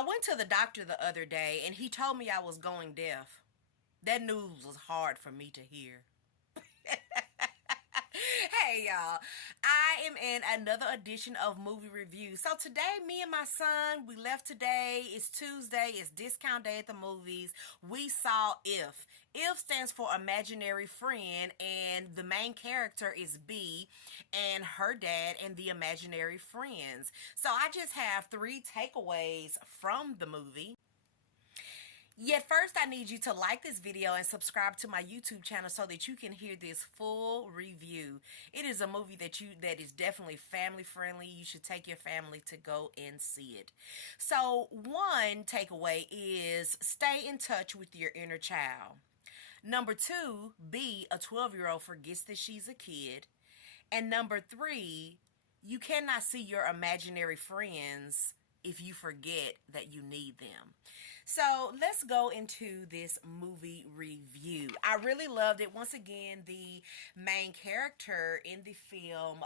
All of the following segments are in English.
I went to the doctor the other day and he told me I was going deaf. That news was hard for me to hear. Hey y'all, I am in another edition of Movie Review. So today, me and my son, we left today. It's Tuesday, it's discount day at the movies. We saw If. If stands for Imaginary Friend, and the main character is B and her dad and the imaginary friends. So I just have three takeaways from the movie. Yet first I need you to like this video and subscribe to my YouTube channel so that you can hear this full review. It is a movie that is definitely family friendly. You should take your family to go and see it. So one takeaway is stay in touch with your inner child. Number two, B, a 12-year-old forgets that she's a kid. And number three, you cannot see your imaginary friends if you forget that you need them. So let's go into this movie review. I really loved it. Once again, the main character in the film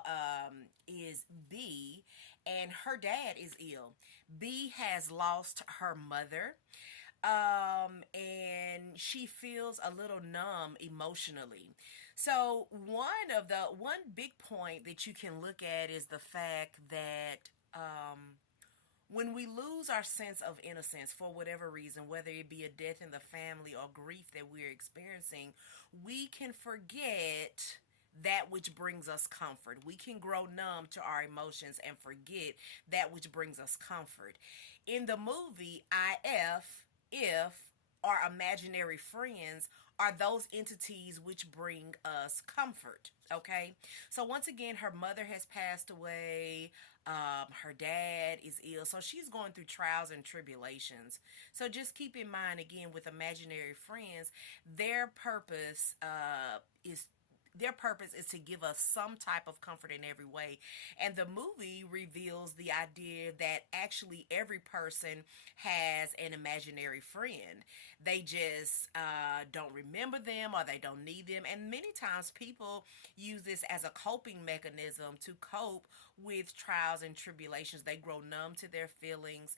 is B, and her dad is ill. B has lost her mother. And she feels a little numb emotionally. So one big point that you can look at is the fact that when we lose our sense of innocence for whatever reason, whether it be a death in the family or grief that we're experiencing, we can forget that which brings us comfort. We can grow numb to our emotions and forget that which brings us comfort. In the movie, if our imaginary friends are those entities which bring us comfort. Okay, so once again, her mother has passed away. Her dad is ill, so she's going through trials and tribulations. So just keep in mind, again, with imaginary friends, their purpose is to give us some type of comfort in every way. And the movie reveals the idea that actually every person has an imaginary friend. They just don't remember them, or they don't need them. And many times people use this as a coping mechanism to cope with trials and tribulations. They grow numb to their feelings.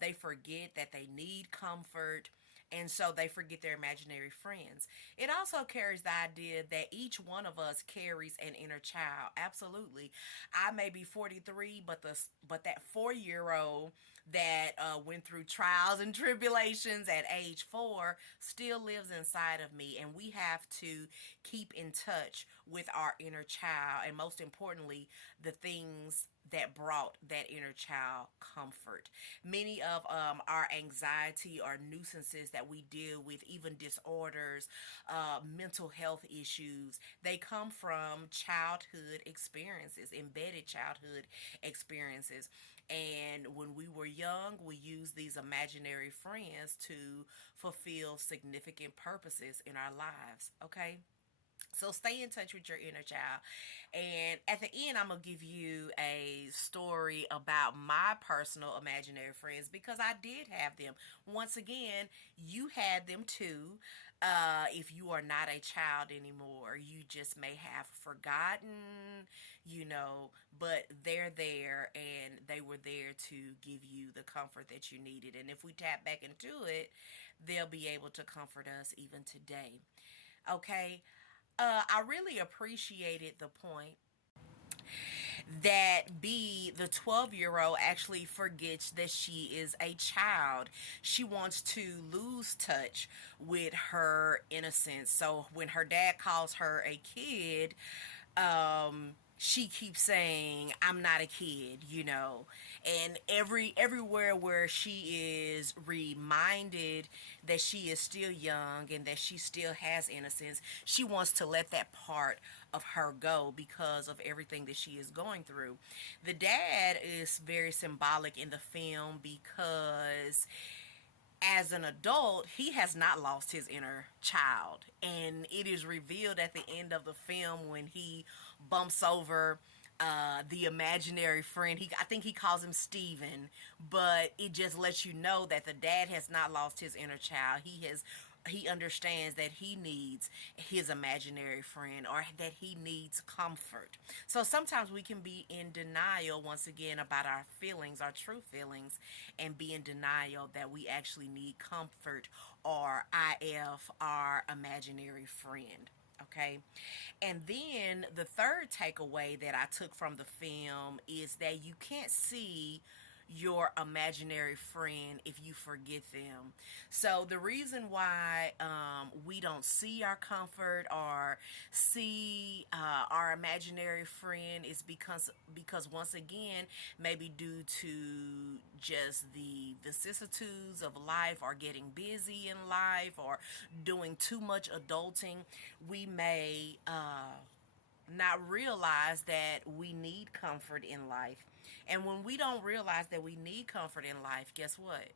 They forget that they need comfort, and so they forget their imaginary friends. It also carries the idea that each one of us carries an inner child. Absolutely. I may be 43, but that 4-year-old that went through trials and tribulations at age 4 still lives inside of me, and we have to keep in touch with our inner child, and most importantly, the things that brought that inner child comfort. Many of our anxiety or nuisances that we deal with, even disorders, mental health issues, they come from childhood experiences, embedded childhood experiences. And when we were young, we used these imaginary friends to fulfill significant purposes in our lives. Okay? So stay in touch with your inner child. And at the end, I'm going to give you a story about my personal imaginary friends, because I did have them. Once again, you had them too. If you are not a child anymore, you just may have forgotten, but they're there, and they were there to give you the comfort that you needed. And if we tap back into it, they'll be able to comfort us even today. Okay? I really appreciated the point that B, the 12-year-old, actually forgets that she is a child. She wants to lose touch with her innocence. So when her dad calls her a kid, she keeps saying, I'm not a kid, and everywhere where she is reminded that she is still young and that she still has innocence, she wants to let that part of her go because of everything that she is going through. The dad is very symbolic in the film because as an adult, he has not lost his inner child. And it is revealed at the end of the film when he bumps over the imaginary friend. I think he calls him Steven, but it just lets you know that the dad has not lost his inner child. He has he understands that he needs his imaginary friend, or that he needs comfort. So sometimes we can be in denial once again about our feelings, our true feelings, and be in denial that we actually need comfort, or IF, our imaginary friend. Okay. And then the third takeaway that I took from the film is that you can't see your imaginary friend if you forget them. So the reason why we don't see our comfort or see our imaginary friend is because once again, maybe due to just the vicissitudes of life, or getting busy in life, or doing too much adulting, we may not realize that we need comfort in life. And when we don't realize that we need comfort in life, guess what?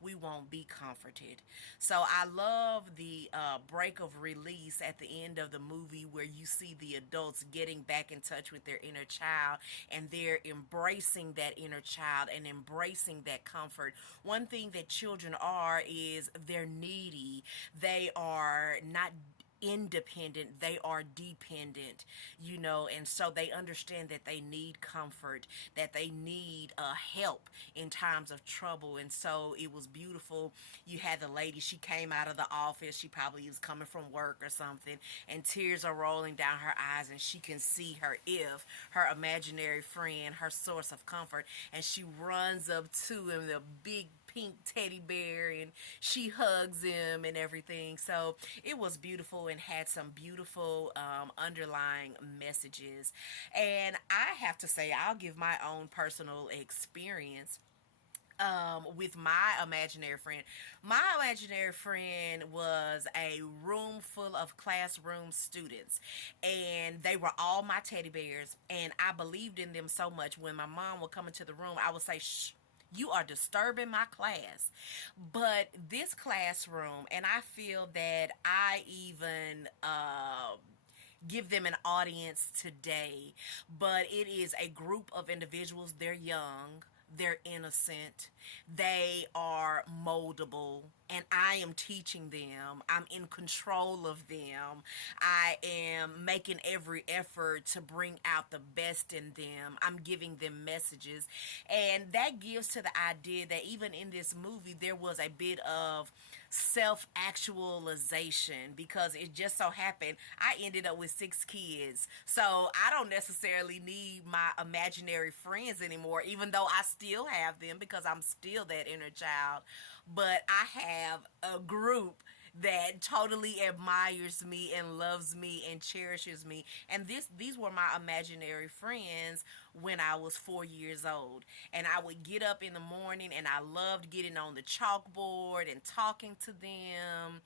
We won't be comforted. So I love the break of release at the end of the movie, where you see the adults getting back in touch with their inner child, and they're embracing that inner child and embracing that comfort. One thing that children are is they're needy. They are not independent, they are dependent, and so they understand that they need comfort, that they need help in times of trouble. And so it was beautiful. You had the lady, she came out of the office, she probably was coming from work or something, and tears are rolling down her eyes, and she can see her imaginary friend, her source of comfort, and she runs up to him, the big pink teddy bear, and she hugs him and everything. So it was beautiful and had some beautiful underlying messages. And I have to say, I'll give my own personal experience with my imaginary friend. My imaginary friend was a room full of classroom students, and they were all my teddy bears. And I believed in them so much. When my mom would come into the room, I would say, "Shh, you are disturbing my class." But this classroom, and I feel that I even give them an audience today, but it is a group of individuals. They're young, they're innocent, they are moldable, and I am teaching them. I'm in control of them. I am making every effort to bring out the best in them. I'm giving them messages. And that gives to the idea that even in this movie, there was a bit of self actualization, because it just so happened I ended up with 6 kids. So I don't necessarily need my imaginary friends anymore, even though I still have them because I'm still that inner child. But I have a group that totally admires me and loves me and cherishes me. And these were my imaginary friends when I was 4 years old. And I would get up in the morning, and I loved getting on the chalkboard and talking to them,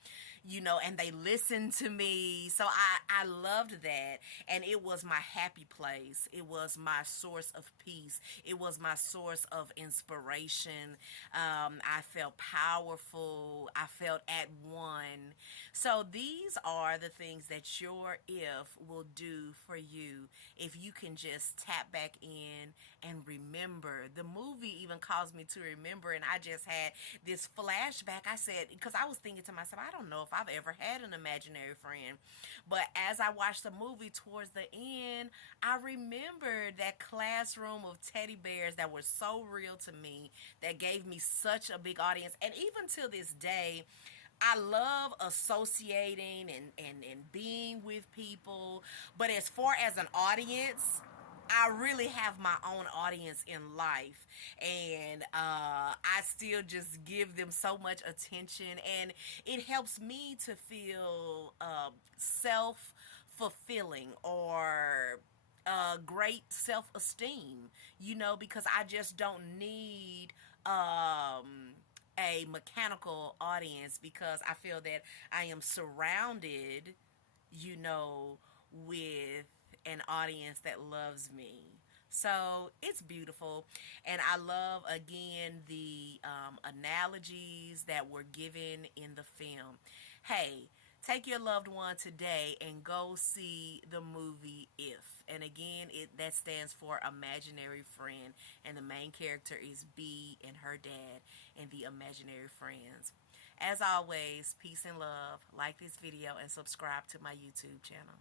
and they listened to me. So I loved that. And it was my happy place. It was my source of peace. It was my source of inspiration. I felt powerful. I felt at one. So these are the things that your if will do for you if you can just tap back in and remember. The movie even caused me to remember, and I just had this flashback. I said, because I was thinking to myself, I don't know if I've ever had an imaginary friend. But as I watched the movie towards the end, I remembered that classroom of teddy bears that were so real to me, that gave me such a big audience. And even to this day, I love associating and being with people. But as far as an audience, I really have my own audience in life, and I still just give them so much attention, and it helps me to feel self fulfilling, or great self esteem, because I just don't need a mechanical audience, because I feel that I am surrounded, you know, with an audience that loves me. So it's beautiful. And I love, again, the analogies that were given in the film. Hey, take your loved one today and go see the movie If. And again, that stands for Imaginary Friend. And the main character is B and her dad and the imaginary friends. As always, peace and love. Like this video and subscribe to my YouTube channel.